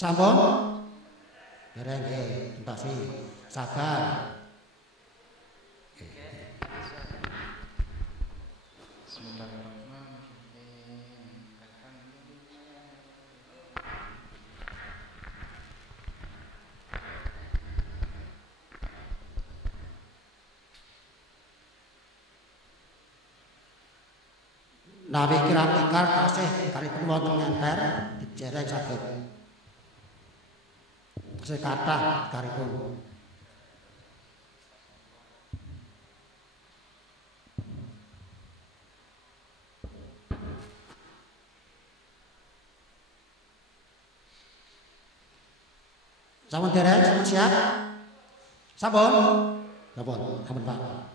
Sampun? Dereng nggih, entasi. Sabar. Nawi kirang-kirang tasih kalipun wonten ngenter dijereng saged sekathah karipun. Sampun dereng, sampun siap? Sampun? Sampun Pak.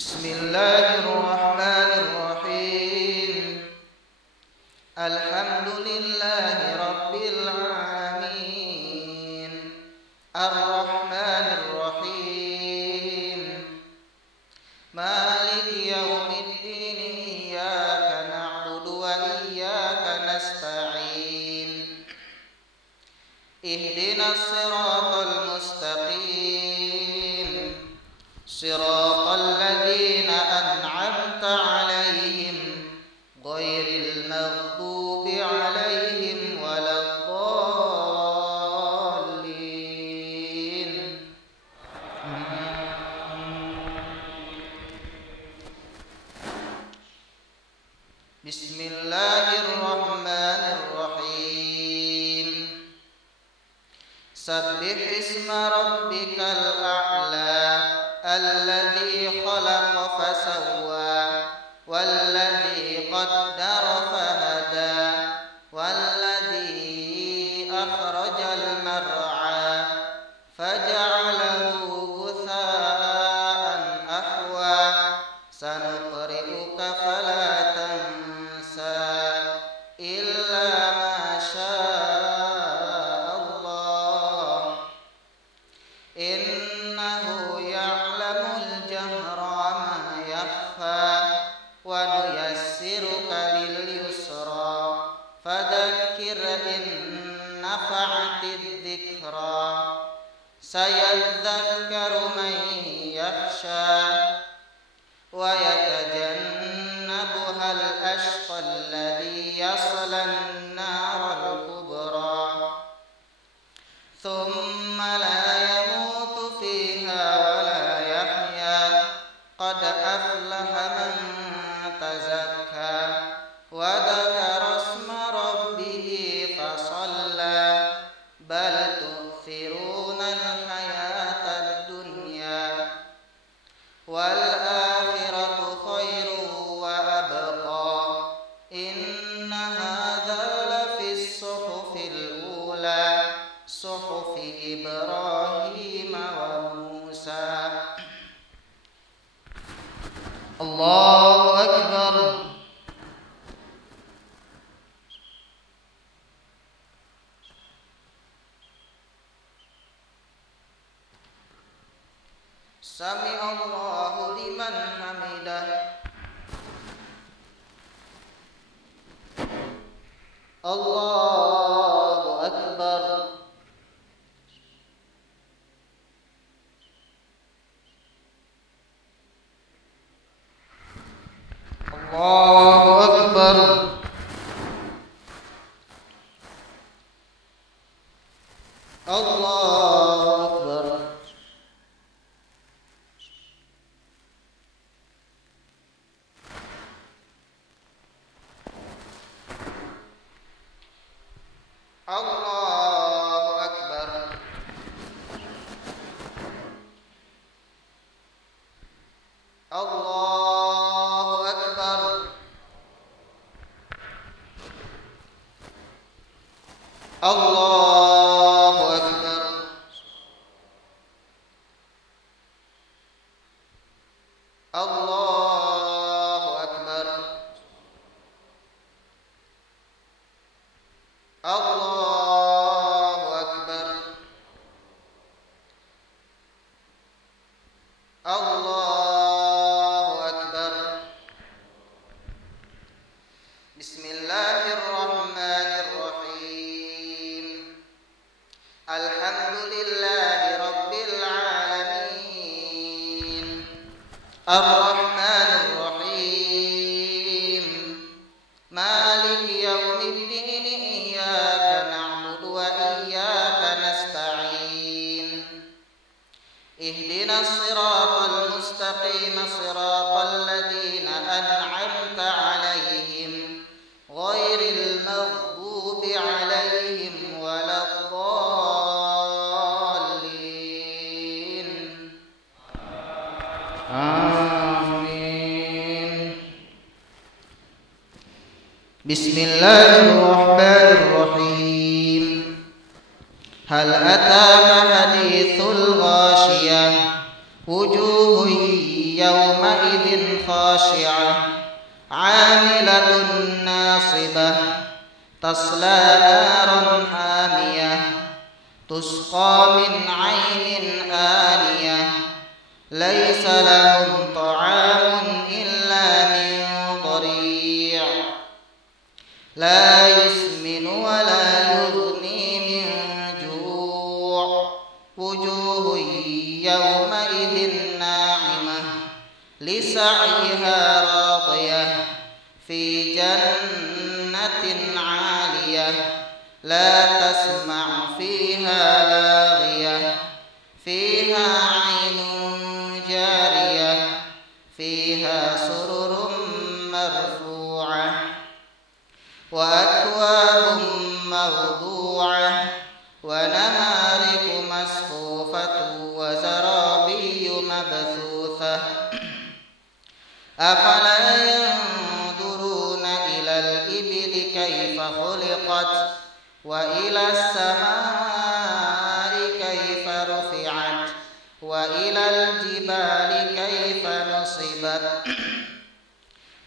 Bismillahirrahmanirrahim. Alhamdulillahi rabbil alamin. Ar-Rahmanir-Rahim. Maliki yaumiddin. Iyyaka na'budu wa iyyaka nasta'in. Ihdinas siratal mustaqim. Siratal ladzina an'amta 'alaihim ghairil maghdubi 'alaihim waladdallin. Bismillahirrahmanirrahim. Sabbih isma rabbikal a'la alladzi khalaqa fasawwa walladzi qaddara fahada walladzi akhrajal mar'a faja'alahu ghutha'an ahwa sanuqri'uka fala tansa illa ma sya'allah innahu ya'lamul jahra ma yakhfa wa nuyassiruka lil yusra fadhakkir in nafa'atid dhikra sayadhakkaru man yakhsha wa yatajannabuhal ashqa alladhi yaslan naral kubra thumma la yamutu fiha wa la yahya qad aflaha man tazakka wa dhakara isma rabbih fasalla bal tu'thiruna al-hayata Sami'allahu liman hamidah. Allahu akbar. Allahu akbar. Allahu akbar. Allahu akbar. Allahu akbar. Allahu akbar. Allahu akbar. Allahu akbar. Allahu akbar. Bismillahirrahmanirrahim. Alhamdulillahi rabbil alamin. Ar-Rahmanir Rahim. Maliki yaumiddin. Iyyaka na'budu wa iyyaka nasta'in. Ihdinas siratal mustaqim, siratal ladzina an'amta 'alaihim, ghairil maghdubi 'alaihim waladdallin. Amin. Bismillahirrahmanirrahim. Hal ataka hadithul ghashiyah, wujuhun yawma idzin khashi'ah, 'amilatun nasibah, tasla naran hamiyah, tusqa min 'ainin aniyah, laysa lahum ta'amun illa min dhari', la yusminu wa la yughni min ju', wujuhun yawma idzin na'imah, lisa'yiha radiyah, fi jannatin 'aliyah, la tasma'u fiha laghiyah, fiha 'ainun jariyah, fiha sururun marfu'ah, wa akwabun mawdu'ah, wa namariku masfufatun, wa zarabiyyu mabthuthah. Afala yanzuruna ilal ibili kayfa khuliqat, wa ilas samai kayfa rufi'at, wa ilal jibali kayfa nusibat,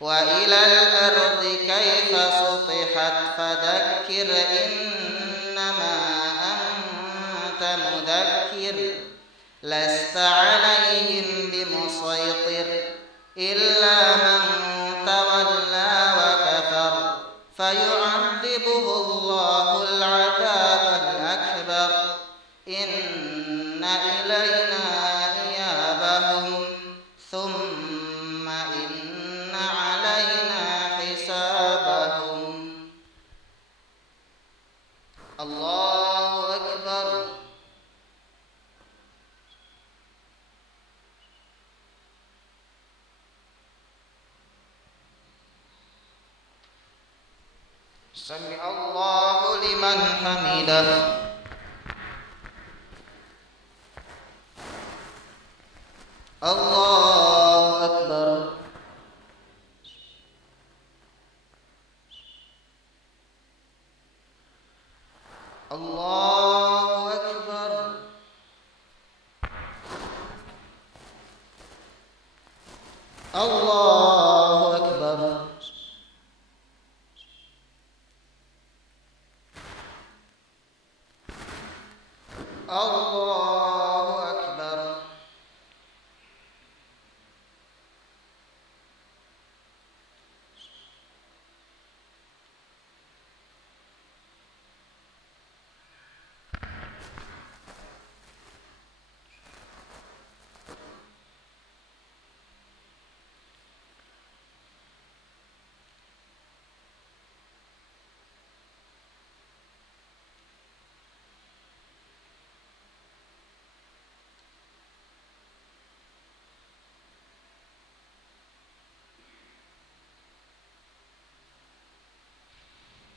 wa ilal ardi kayfa sutihat. Fadhakkir innama anta mudhakkir, lasta 'alaihim bimusaytir, illa man tawalla wa kafar, fayu'adzibuhu Allahul 'adzabal akbar. Inna ilayna iyabahum, thumma inna 'alaina hisabahum. Allahu akbar. Sami'allahu liman hamidah. Allahu akbar. Allahu akbar. Allahu akbar. Allahu akbar.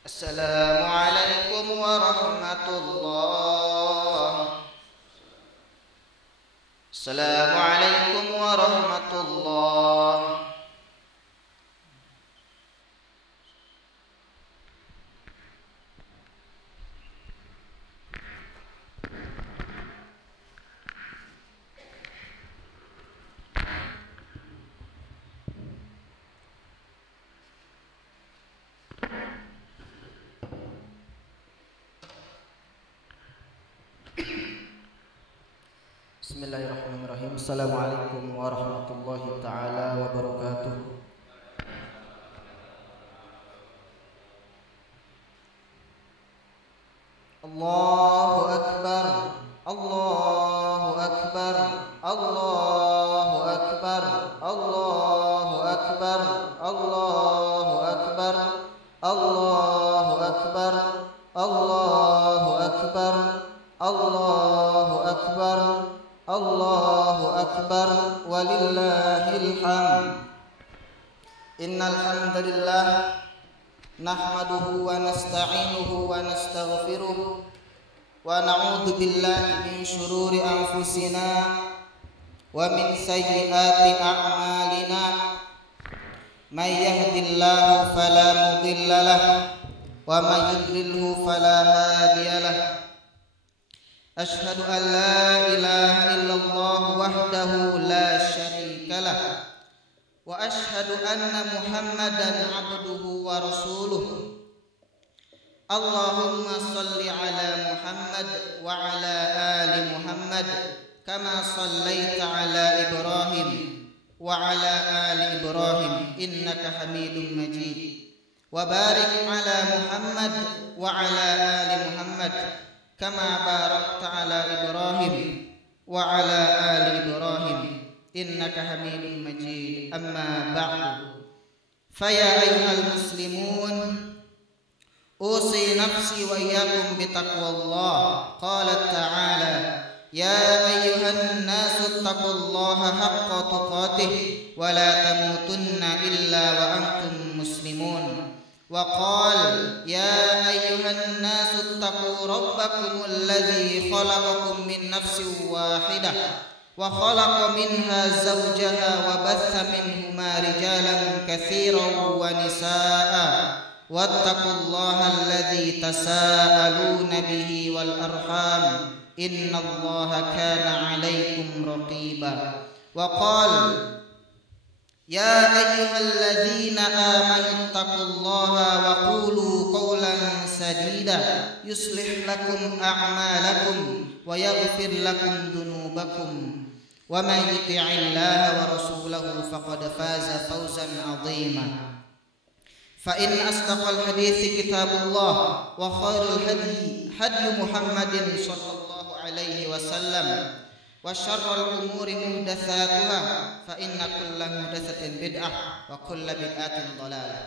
Assalamualaikum warahmatullah. Assalamualaikum warahmatullah. Bismillahirrahmanirrahim. Assalamualaikum warahmatullahi ta'ala wabarakatuh. Allahu Akbar, Allahu Akbar, Allahu Akbar, Allahu Akbar, Allahu Akbar, Allahu Akbar, Allahu Akbar, Allahu Akbar, Allahu Akbar, walillahil hamd. Innal hamdalillah nahmaduhu wa nasta'inuhu wa nastaghfiruh wa na'udzu billahi min shururi anfusina wa min sayyiati a'malina. May yahdihillahu fala mudilla lahu wa may yudlilhu fala hadiya lahu. Ashhadu an la ilaha illallah wahdahu la syarika lah wa ashhadu anna Muhammadan abduhu wa rasuluh. Allahumma salli ala Muhammad wa ala ali Muhammad kama sallaita ala Ibrahim wa ala ali Ibrahim innaka Hamidum Majid. Wa barik ala Muhammad wa ala ali Muhammad kama barakta ala Ibrahim wa ala ali Ibrahim innaka Hamidum Majid. Amma ba'du. Faya ayyuhal muslimun, usi nafsi wa iyyakum bitaqwallah. Qala ta'ala, ya ayyuhan nasu taqullaha haqqa tuqatih wa la tamutunna illa wa antum muslimun. وقال يا أيها الناس اتقوا ربكم الذي خلقكم من نفس واحدة وخلق منها زوجها وبث منهما رجالا كثيرا ونساء واتقوا الله الذي تساءلون به والأرحام إن الله كان عليكم رقيبا. وقال يا أيها الذين آمنوا اتقوا الله وقولوا قولا سديدا يصلح لكم أعمالكم ويغفر لكم ذنوبكم ومن يطع الله ورسوله فقد فاز فوزا عظيما. فإن أصدق الحديث كتاب الله وخير الهدي هدي محمد صلى الله عليه وسلم وشر الأمور محدثاتها فإن كل محدثة بدعة وكل بدعة ضلالة.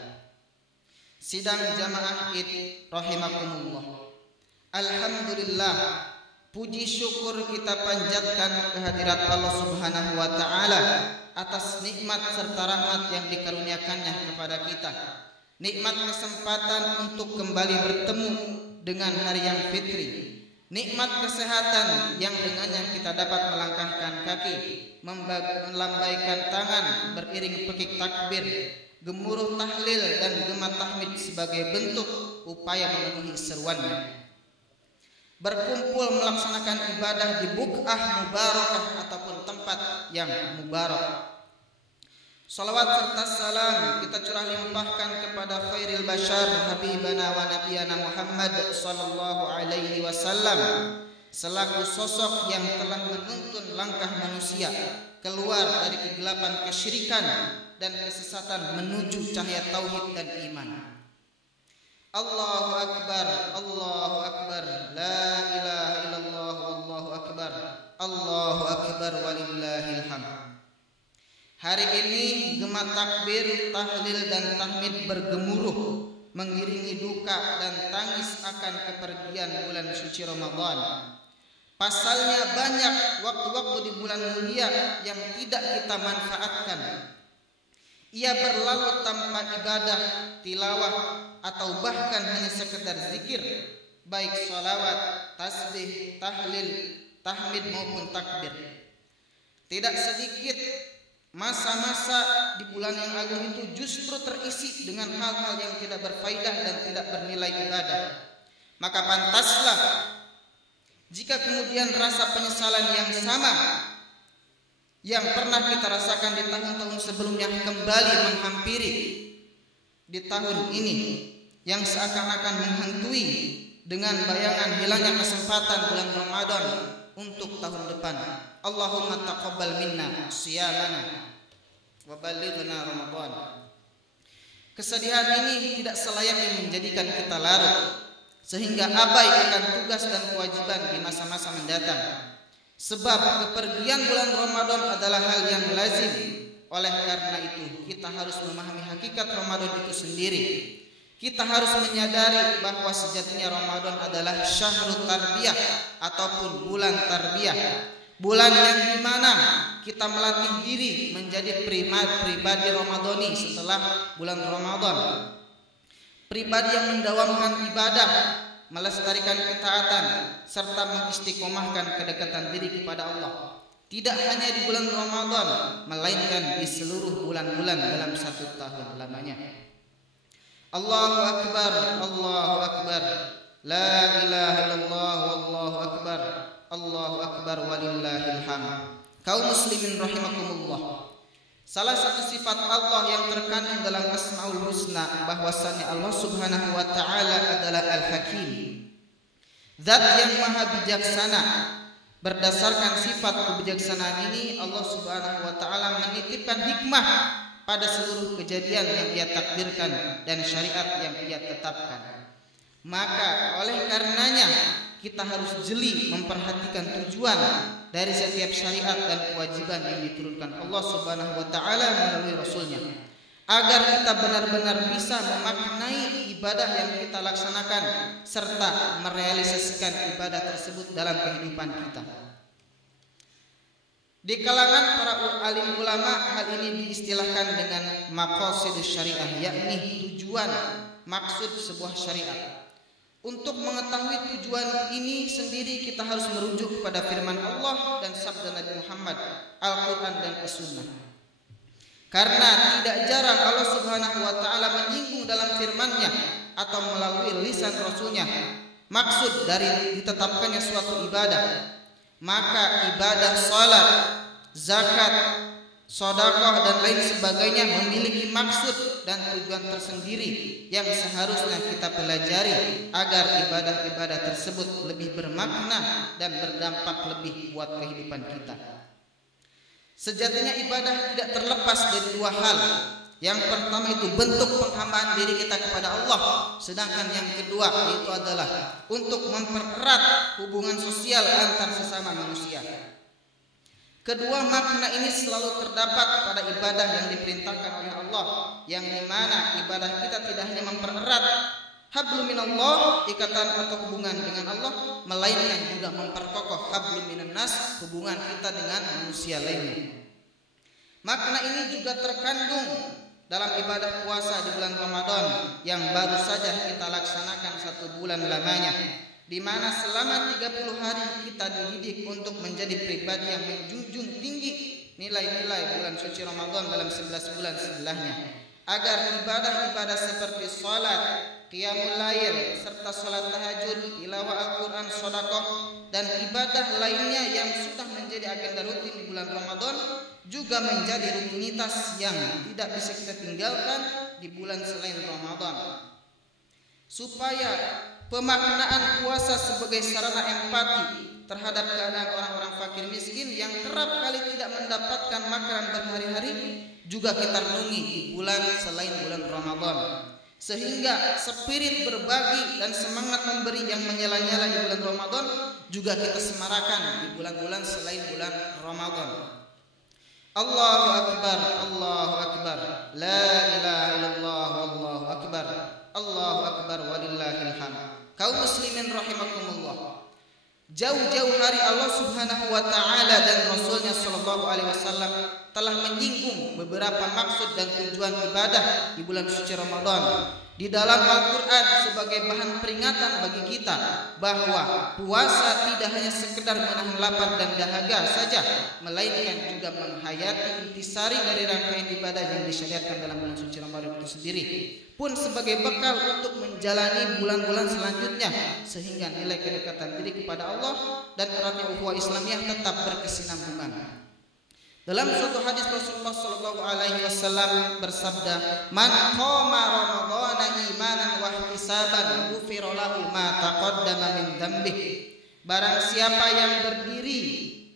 Sidang jamaah Id rahimakumullah. Alhamdulillah, puji syukur kita panjatkan kehadirat Allah Subhanahu wa taala atas nikmat serta rahmat yang dikaruniakannya kepada kita. Nikmat kesempatan untuk kembali bertemu dengan hari yang fitri. Nikmat kesehatan yang dengannya kita dapat melangkahkan kaki, melambaikan tangan, beriring pekik takbir, gemuruh tahlil dan gema tahmid sebagai bentuk upaya memenuhi seruannya. Berkumpul melaksanakan ibadah di buq'ah mubarakah ataupun tempat yang mubarak. Salawat serta salam kita curah limpahkan kepada khairil bashar habibana wa nabiyana Muhammad sallallahu alaihi wasallam selaku sosok yang telah menuntun langkah manusia keluar dari kegelapan kesyirikan dan kesesatan menuju cahaya tauhid dan iman. Allahu akbar, Allahu akbar, la ilaha illallah, wallahu akbar, Allahu akbar, walillahil hamd. Hari ini gema takbir, tahlil dan tahmid bergemuruh mengiringi duka dan tangis akan kepergian bulan suci Ramadan. Pasalnya banyak waktu-waktu di bulan mulia yang tidak kita manfaatkan. Ia berlalu tanpa ibadah, tilawah, atau bahkan hanya sekedar zikir, baik sholawat, tasbih, tahlil, tahmid maupun takbir. Tidak sedikit masa-masa di bulan yang agung itu justru terisi dengan hal-hal yang tidak berfaedah dan tidak bernilai ibadah. Maka pantaslah jika kemudian rasa penyesalan yang sama yang pernah kita rasakan di tahun-tahun sebelumnya kembali menghampiri di tahun ini, yang seakan-akan menghantui dengan bayangan hilangnya kesempatan bulan Ramadan untuk tahun depan. Allahumma taqabbal minna siyamana wa ballighna Ramadan. Kesedihan ini tidak selayaknya menjadikan kita larut sehingga abai akan tugas dan kewajiban di masa-masa mendatang. Sebab kepergian bulan Ramadan adalah hal yang lazim. Oleh karena itu kita harus memahami hakikat Ramadan itu sendiri. Kita harus menyadari bahwa sejatinya Ramadan adalah syahrul tarbiyah ataupun bulan tarbiyah, bulan yang dimana kita melatih diri menjadi pribadi Ramadhani setelah bulan Ramadan, pribadi yang mendawamkan ibadah, melestarikan ketaatan, serta mengistiqomahkan kedekatan diri kepada Allah. Tidak hanya di bulan Ramadan, melainkan di seluruh bulan-bulan dalam satu tahun lamanya. Allahu Akbar, Allahu Akbar, la ilaha illallah, wallahu akbar, Allahu Akbar, walillahil hamd. Kaum muslimin rahimakumullah, salah satu sifat Allah yang terkandung dalam Asmaul Husna bahwasannya Allah Subhanahu wa taala adalah Al-Hakim, zat yang maha bijaksana. Berdasarkan sifat kebijaksanaan ini, Allah Subhanahu wa taala menitipkan hikmah pada seluruh kejadian yang Ia takdirkan dan syariat yang Ia tetapkan. Maka oleh karenanya kita harus jeli memperhatikan tujuan dari setiap syariat dan kewajiban yang diturunkan Allah Subhanahu wa taala melalui Rasulnya, agar kita benar-benar bisa memaknai ibadah yang kita laksanakan serta merealisasikan ibadah tersebut dalam kehidupan kita. Di kalangan para alim ulama, hal ini diistilahkan dengan maqasidus syariah, yakni tujuan maksud sebuah syariat. Untuk mengetahui tujuan ini sendiri kita harus merujuk kepada firman Allah dan sabda Nabi Muhammad, Al-Quran dan As-Sunnah. Karena tidak jarang Allah Subhanahu wa taala menyinggung dalam firman-Nya atau melalui lisan Rasul-Nya maksud dari ditetapkannya suatu ibadah. Maka ibadah salat, zakat, sedekah dan lain sebagainya memiliki maksud dan tujuan tersendiri yang seharusnya kita pelajari agar ibadah-ibadah tersebut lebih bermakna dan berdampak lebih buat kehidupan kita. Sejatinya ibadah tidak terlepas dari dua hal. Yang pertama itu bentuk penghambaan diri kita kepada Allah, sedangkan yang kedua itu adalah untuk mempererat hubungan sosial antar sesama manusia. Kedua makna ini selalu terdapat pada ibadah yang diperintahkan oleh Allah, yang dimana ibadah kita tidak hanya mempererat hablum minallah, ikatan atau hubungan dengan Allah, melainkan juga memperkokoh hablum minan nas, hubungan kita dengan manusia lainnya. Makna ini juga terkandung dalam ibadah puasa di bulan Ramadan yang baru saja kita laksanakan 1 bulan lamanya, di mana selama 30 hari kita dididik untuk menjadi pribadi yang menjunjung tinggi nilai-nilai bulan suci Ramadan dalam 11 bulan sebelahnya, agar ibadah-ibadah seperti salat, qiyamul lail, serta salat tahajud, tilawah Al-Quran, sedekah, dan ibadah lainnya yang sudah menjadi agenda rutin di bulan Ramadan juga menjadi rutinitas yang tidak bisa kita tinggalkan di bulan selain Ramadan. Supaya pemaknaan puasa sebagai sarana empati terhadap keadaan orang-orang fakir miskin yang kerap kali tidak mendapatkan makanan berhari-hari juga kita renungi di bulan selain bulan Ramadan, sehingga spirit berbagi dan semangat memberi yang menyala-nyala di bulan Ramadan juga kita semarakan di bulan-bulan selain bulan Ramadan. Allahu Akbar, Allahu Akbar, la ilaha illallah, wallahu akbar, Allahu Akbar, walillahil hamd. Kaum muslimin rahimakumullah, jauh-jauh hari Allah Subhanahu wa taala dan Rasulnya sallallahu alaihi wasallam telah menyinggung beberapa maksud dan tujuan ibadah di bulan suci Ramadan. Di dalam Al-Quran sebagai bahan peringatan bagi kita bahwa puasa tidak hanya sekedar menahan lapar dan dahaga saja, melainkan juga menghayati intisari dari rangkaian ibadah yang disyariatkan dalam bulan suci Ramadan itu sendiri, pun sebagai bekal untuk menjalani bulan-bulan selanjutnya, sehingga nilai kedekatan diri kepada Allah dan eratnya ukhuwah Islamiyah tetap berkesinambungan. Dalam suatu hadis Rasulullah sallallahu alaihi wasallam bersabda, "Man qama ramadhana imanan wa ihtisaban, ghufira lahu ma taqaddama min dhanbihi." Barang siapa yang berdiri,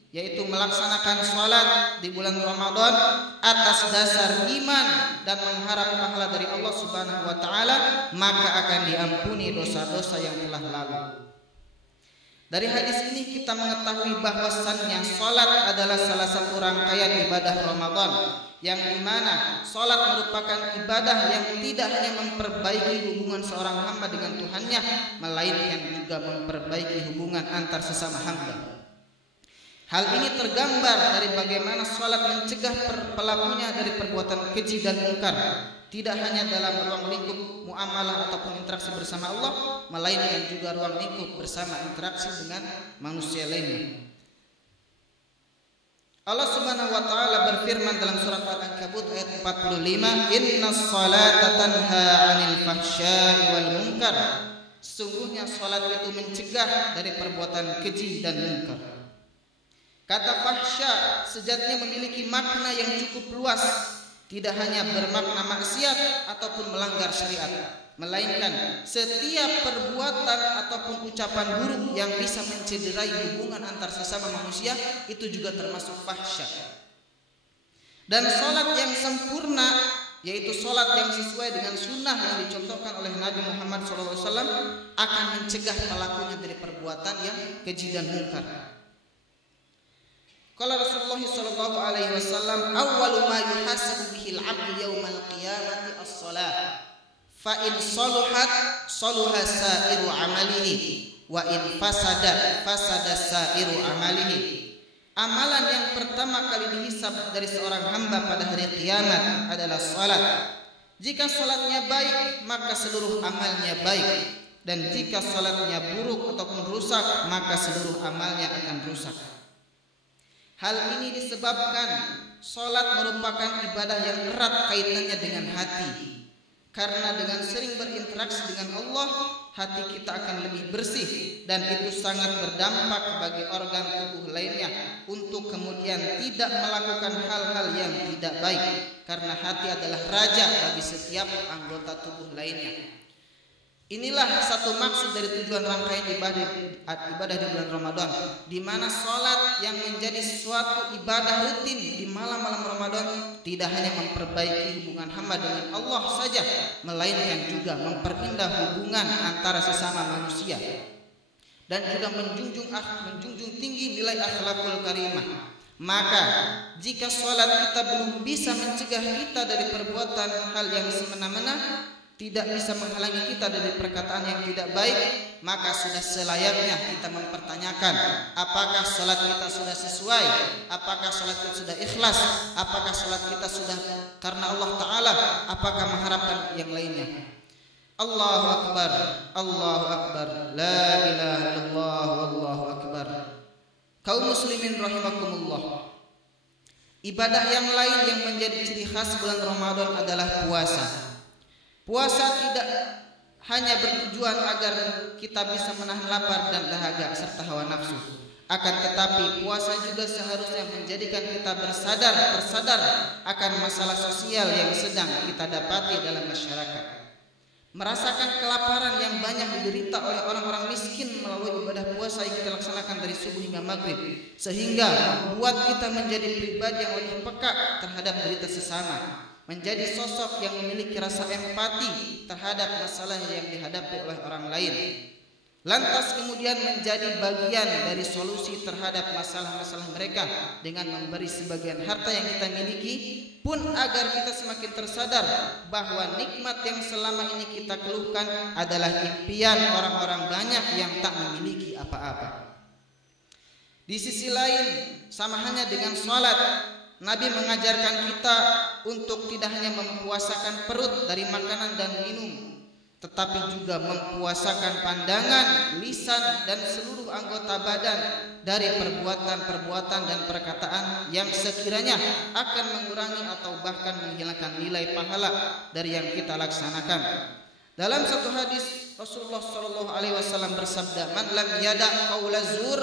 yaitu melaksanakan salat di bulan Ramadan atas dasar iman dan mengharap pahala dari Allah Subhanahu wa taala, maka akan diampuni dosa-dosa yang telah lalu. Dari hadis ini kita mengetahui bahwasannya salat adalah salah satu rangkaian ibadah Ramadan, yang dimana salat merupakan ibadah yang tidak hanya memperbaiki hubungan seorang hamba dengan Tuhannya, melainkan juga memperbaiki hubungan antar sesama hamba. Hal ini tergambar dari bagaimana salat mencegah pelakunya dari perbuatan keji dan mungkar, tidak hanya dalam ruang lingkup muamalah ataupun interaksi bersama Allah, melainkan juga ruang lingkup bersama interaksi dengan manusia lainnya. Allah Subhanahu wa taala berfirman dalam surat Al-Ankabut ayat 45, "Innas salata tanha 'anil fahsya'i wal munkar." Sungguhnya salat itu mencegah dari perbuatan keji dan munkar. Kata fahsya sejatinya memiliki makna yang cukup luas, tidak hanya bermakna maksiat ataupun melanggar syariat, melainkan setiap perbuatan ataupun ucapan buruk yang bisa mencederai hubungan antar sesama manusia itu juga termasuk fahsya. Dan salat yang sempurna, yaitu salat yang sesuai dengan sunnah yang dicontohkan oleh Nabi Muhammad SAW, akan mencegah pelakunya dari perbuatan yang keji dan munkar. Qala Rasulullah sallallahu alaihi wasallam, "Awwalu ma yuhasabu bihil 'abdu yaumal qiyamati as-shalah. Fa in saluhat saluha sa'iru 'amalihi wa in fasada fasada sa'iru 'amalihi." Amalan yang pertama kali dihisab dari seorang hamba pada hari kiamat adalah salat. Jika salatnya baik, maka seluruh amalnya baik, dan jika salatnya buruk ataupun rusak, maka seluruh amalnya akan rusak. Hal ini disebabkan salat merupakan ibadah yang erat kaitannya dengan hati. Karena dengan sering berinteraksi dengan Allah, hati kita akan lebih bersih, dan itu sangat berdampak bagi organ tubuh lainnya untuk kemudian tidak melakukan hal-hal yang tidak baik, karena hati adalah raja bagi setiap anggota tubuh lainnya. Inilah satu maksud dari tujuan rangkaian ibadah di bulan Ramadan, di mana salat yang menjadi suatu ibadah rutin di malam-malam Ramadan tidak hanya memperbaiki hubungan hamba dengan Allah saja, melainkan juga memperindah hubungan antara sesama manusia dan juga menjunjung tinggi nilai akhlakul karimah. Maka jika salat kita belum bisa mencegah kita dari perbuatan hal yang semena-mena, tidak bisa menghalangi kita dari perkataan yang tidak baik, maka sudah selayaknya kita mempertanyakan apakah salat kita sudah sesuai, apakah salat kita sudah ikhlas, apakah salat kita sudah karena Allah Ta'ala, apakah mengharapkan yang lainnya. Allahu Akbar, Allahu Akbar, la ilaha illallah, wallahu akbar. Kaum muslimin rahimakumullah, ibadah yang lain yang menjadi ciri khas bulan Ramadan adalah puasa. Puasa tidak hanya bertujuan agar kita bisa menahan lapar dan dahaga serta hawa nafsu, akan tetapi puasa juga seharusnya menjadikan kita bersadar akan masalah sosial yang sedang kita dapati dalam masyarakat. Merasakan kelaparan yang banyak diderita oleh orang-orang miskin melalui ibadah puasa yang kita laksanakan dari subuh hingga maghrib, sehingga membuat kita menjadi pribadi yang lebih peka terhadap derita sesama, menjadi sosok yang memiliki rasa empati terhadap masalah yang dihadapi oleh orang lain, lantas kemudian menjadi bagian dari solusi terhadap masalah-masalah mereka dengan memberi sebagian harta yang kita miliki, pun agar kita semakin tersadar bahwa nikmat yang selama ini kita keluhkan adalah impian orang-orang banyak yang tak memiliki apa-apa. Di sisi lain, sama halnya dengan salat, Nabi mengajarkan kita untuk tidak hanya mempuasakan perut dari makanan dan minum, tetapi juga mempuasakan pandangan, lisan, dan seluruh anggota badan dari perbuatan-perbuatan dan perkataan yang sekiranya akan mengurangi atau bahkan menghilangkan nilai pahala dari yang kita laksanakan. Dalam satu hadis Rasulullah SAW bersabda, "Man lam yada' qaula zur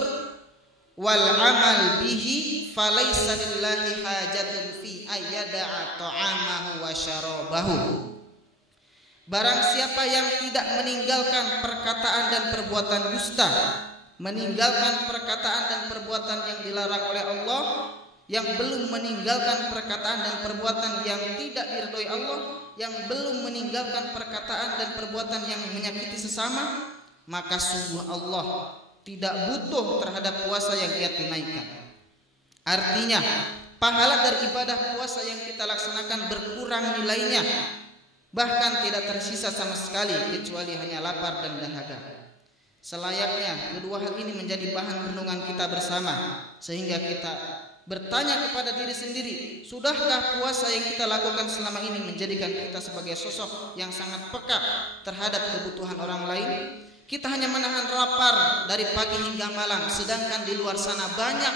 wal amal bihi falaysa lillahi hajatun fi ayyada'a ta'amahu wa syarabahu." Barang siapa yang tidak meninggalkan perkataan dan perbuatan dusta, meninggalkan perkataan dan perbuatan yang dilarang oleh Allah, yang belum meninggalkan perkataan dan perbuatan yang tidak diridhoi Allah, yang belum meninggalkan perkataan dan perbuatan yang menyakiti sesama, maka sungguh Allah tidak butuh terhadap puasa yang ia tunaikan. Artinya, pahala dari ibadah puasa yang kita laksanakan berkurang nilainya, bahkan tidak tersisa sama sekali kecuali hanya lapar dan dahaga. Selayaknya kedua hal ini menjadi bahan renungan kita bersama, sehingga kita bertanya kepada diri sendiri, sudahkah puasa yang kita lakukan selama ini menjadikan kita sebagai sosok yang sangat peka terhadap kebutuhan orang lain? Kita hanya menahan lapar dari pagi hingga malam, sedangkan di luar sana banyak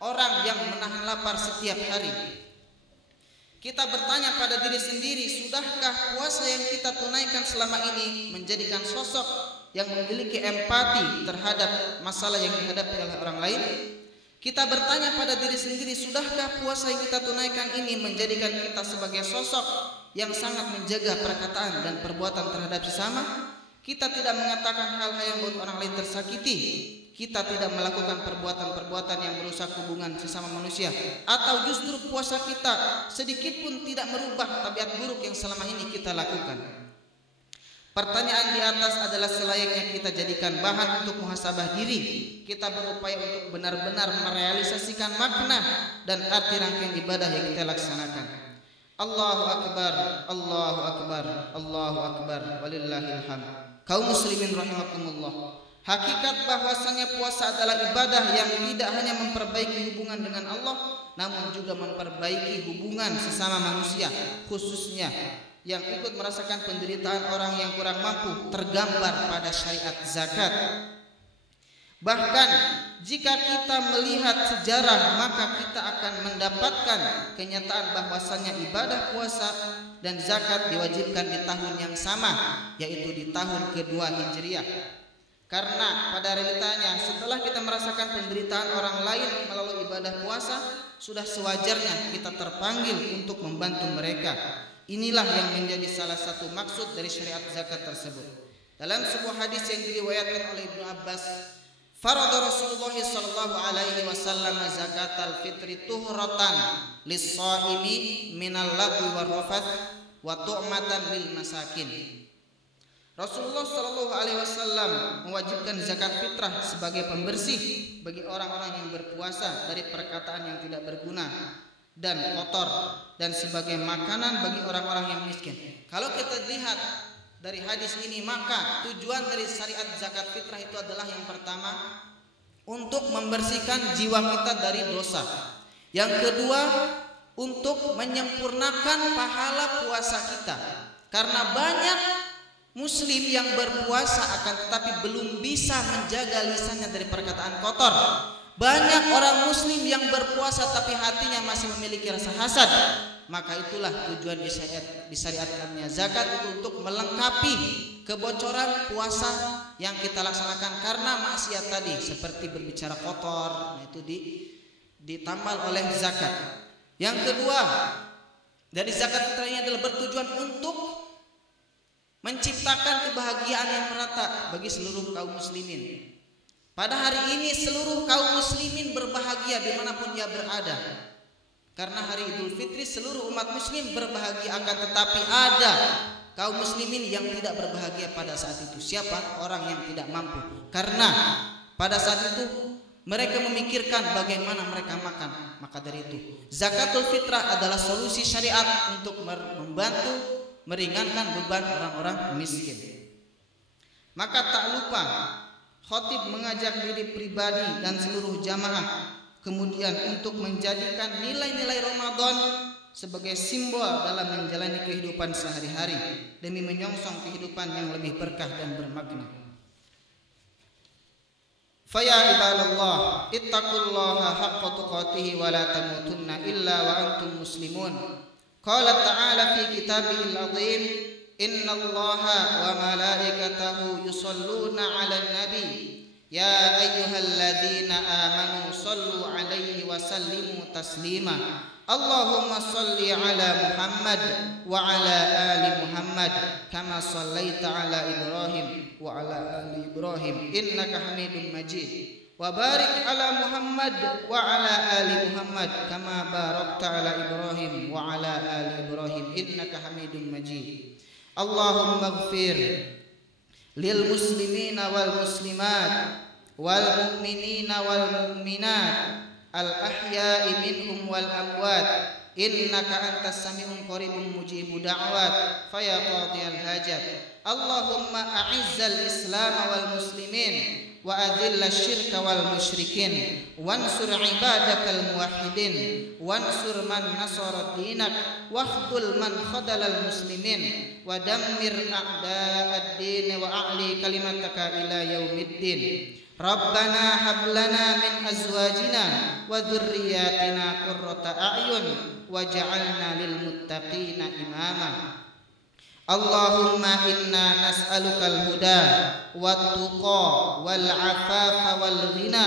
orang yang menahan lapar setiap hari. Kita bertanya pada diri sendiri, sudahkah puasa yang kita tunaikan selama ini menjadikan sosok yang memiliki empati terhadap masalah yang dihadapi oleh orang lain? Kita bertanya pada diri sendiri, sudahkah puasa yang kita tunaikan ini menjadikan kita sebagai sosok yang sangat menjaga perkataan dan perbuatan terhadap sesama? Kita tidak mengatakan hal-hal yang membuat orang lain tersakiti. Kita tidak melakukan perbuatan-perbuatan yang merusak hubungan sesama manusia, atau justru puasa kita sedikit pun tidak merubah tabiat buruk yang selama ini kita lakukan. Pertanyaan di atas adalah selayaknya kita jadikan bahan untuk muhasabah diri. Kita berupaya untuk benar-benar merealisasikan makna dan arti rangkaian ibadah yang kita laksanakan. Allahu Akbar, Allahu Akbar, Allahu Akbar, walillahil hamd. Kaum muslimin rahimakumullah, hakikat bahwasanya puasa adalah ibadah yang tidak hanya memperbaiki hubungan dengan Allah, namun juga memperbaiki hubungan sesama manusia, khususnya yang ikut merasakan penderitaan orang yang kurang mampu, tergambar pada syariat zakat. Bahkan jika kita melihat sejarah, maka kita akan mendapatkan kenyataan bahwasanya ibadah puasa dan zakat diwajibkan di tahun yang sama, yaitu di tahun kedua Hijriah. Karena pada realitanya setelah kita merasakan penderitaan orang lain melalui ibadah puasa, sudah sewajarnya kita terpanggil untuk membantu mereka. Inilah yang menjadi salah satu maksud dari syariat zakat tersebut. Dalam sebuah hadis yang diriwayatkan oleh Ibnu Abbas, farada Rasulullah sallallahu alaihi wasallam zakatal fitri tuhratan lis-shaimi minal lagwi war rafath wa tu'matan lil masakin. Rasulullah sallallahu alaihi wasallam mewajibkan zakat fitrah sebagai pembersih bagi orang-orang yang berpuasa dari perkataan yang tidak berguna dan kotor, dan sebagai makanan bagi orang-orang yang miskin. Kalau kita lihat dari hadis ini, maka tujuan dari syariat zakat fitrah itu adalah yang pertama, untuk membersihkan jiwa kita dari dosa. Yang kedua, untuk menyempurnakan pahala puasa kita. Karena banyak muslim yang berpuasa akan tetapi belum bisa menjaga lisannya dari perkataan kotor. Banyak orang muslim yang berpuasa tapi hatinya masih memiliki rasa hasad. Maka itulah tujuan disyariatkannya zakat, itu untuk melengkapi kebocoran puasa yang kita laksanakan karena maksiat tadi, seperti berbicara kotor. Nah, itu ditambal oleh zakat. Yang kedua dari zakat fitrah ini adalah bertujuan untuk menciptakan kebahagiaan yang merata bagi seluruh kaum muslimin. Pada hari ini seluruh kaum muslimin berbahagia dimanapun dia berada. Karena hari Idul Fitri seluruh umat muslim berbahagia, akan tetapi ada kaum muslimin yang tidak berbahagia pada saat itu. Siapa? Orang yang tidak mampu. Karena pada saat itu mereka memikirkan bagaimana mereka makan. Maka dari itu zakatul fitrah adalah solusi syariat untuk membantu meringankan beban orang-orang miskin. Maka tak lupa khatib mengajak diri pribadi dan seluruh jamaah kemudian untuk menjadikan nilai-nilai Ramadan sebagai simbol dalam menjalani kehidupan sehari-hari demi menyongsong kehidupan yang lebih berkah dan bermakna. Faya ibadallah, ittaqullaha haqqa tuqatih wa la tamutunna illa wa antum muslimun. Qala ta'ala fi kitabihil azim, innallaha wa malaikatahu yusalluna 'alan nabi ya ayyuhalladzina amanu sallu 'alaihi wa sallimu taslima. Allahumma salli 'ala Muhammad wa 'ala ali Muhammad kama sallaita 'ala Ibrahim wa 'ala ali Ibrahim innaka Hamidum Majid. Wa barik 'ala Muhammad wa 'ala ali Muhammad kama barakta 'ala Ibrahim wa 'ala ali Ibrahim innaka Hamidum Majid. Allahumma ighfir lil muslimina wal muslimat wal mu'minina wal mu'minat al ahya'i minhum wal amwat innaka antas sami'un qaribun mujibu da'wat faya qadiyal hajat. Allahumma a'izzal islam wal muslimin wa adhilla syirka wal musyrikin wansur ibadakal muwahhidin wansur man nasara dinak wahdul man khadalal muslimin wa dammir a'da'ad din wa a'li kalimataka ila yaumiddin. Rabbana hab lana min azwajina wa dhurriyyatina qurrata a'yun waj'alna lil muttaqina imama. Allahumma inna nas'alukal huda wat tuqa wal afafa wal ghina.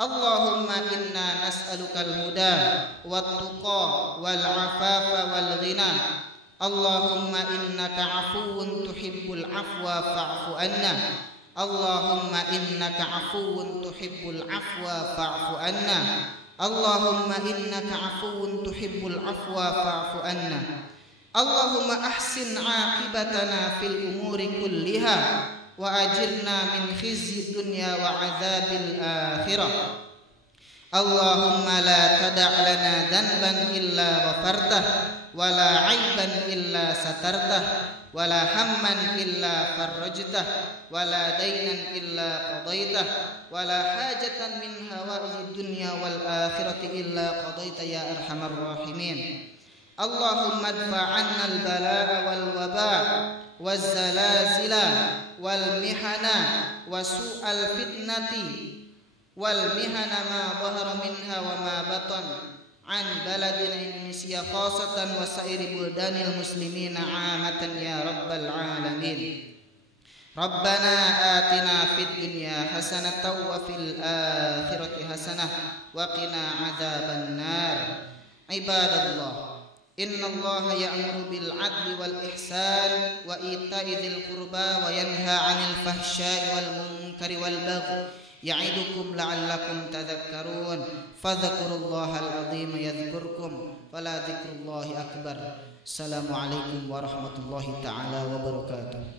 Allahumma inna nas'alukal huda wat tuqa wal afafa wal ghina. Allahumma innaka afuwun tuhibbul afwa fa'fu anna. Allahumma innaka afuwun tuhibbul afwa fa'fu anna. Allahumma innaka afuwun tuhibbul afwa fa'fu anna. Allahumma ahsin aqibatana fil umuri kulliha wa ajirna min khizyi dunya wa adzabil akhirah. Allahumma la tada' lana dhanban illa ghafartah wa la 'aiban illa satartah wa la hamman illa farajtah wa la daynan illa qadaitah wa la hajatan min hawaijid dunya wal akhirati illa qadaita ya arhamar rahimin. Allahumma adfa 'anna al-balaa wal wabaa waz zalazila wal mihana wa su'al fitnati wal mihana ma dhahara minha wa ma batan an baladina Indonesia khasatan wa sairi buldanil muslimina 'amatan ya rabbal alamin. Rabbana atina fid dunya hasanatan wa fil akhirati hasanah wa qina adzaban nar. Ibadallah, innallaha ya'muru bil 'adli wal ihsan wa ita'i dzil qurba wa yanha 'anil fahsya'i wal munkari wal baghi ya'idukum la'allakum tadhakkarun. Fadhkurullahal 'azima yadhkurkum wa la dzikrullahi akbar. Assalamualaikum warahmatullahi taala wabarakatuh.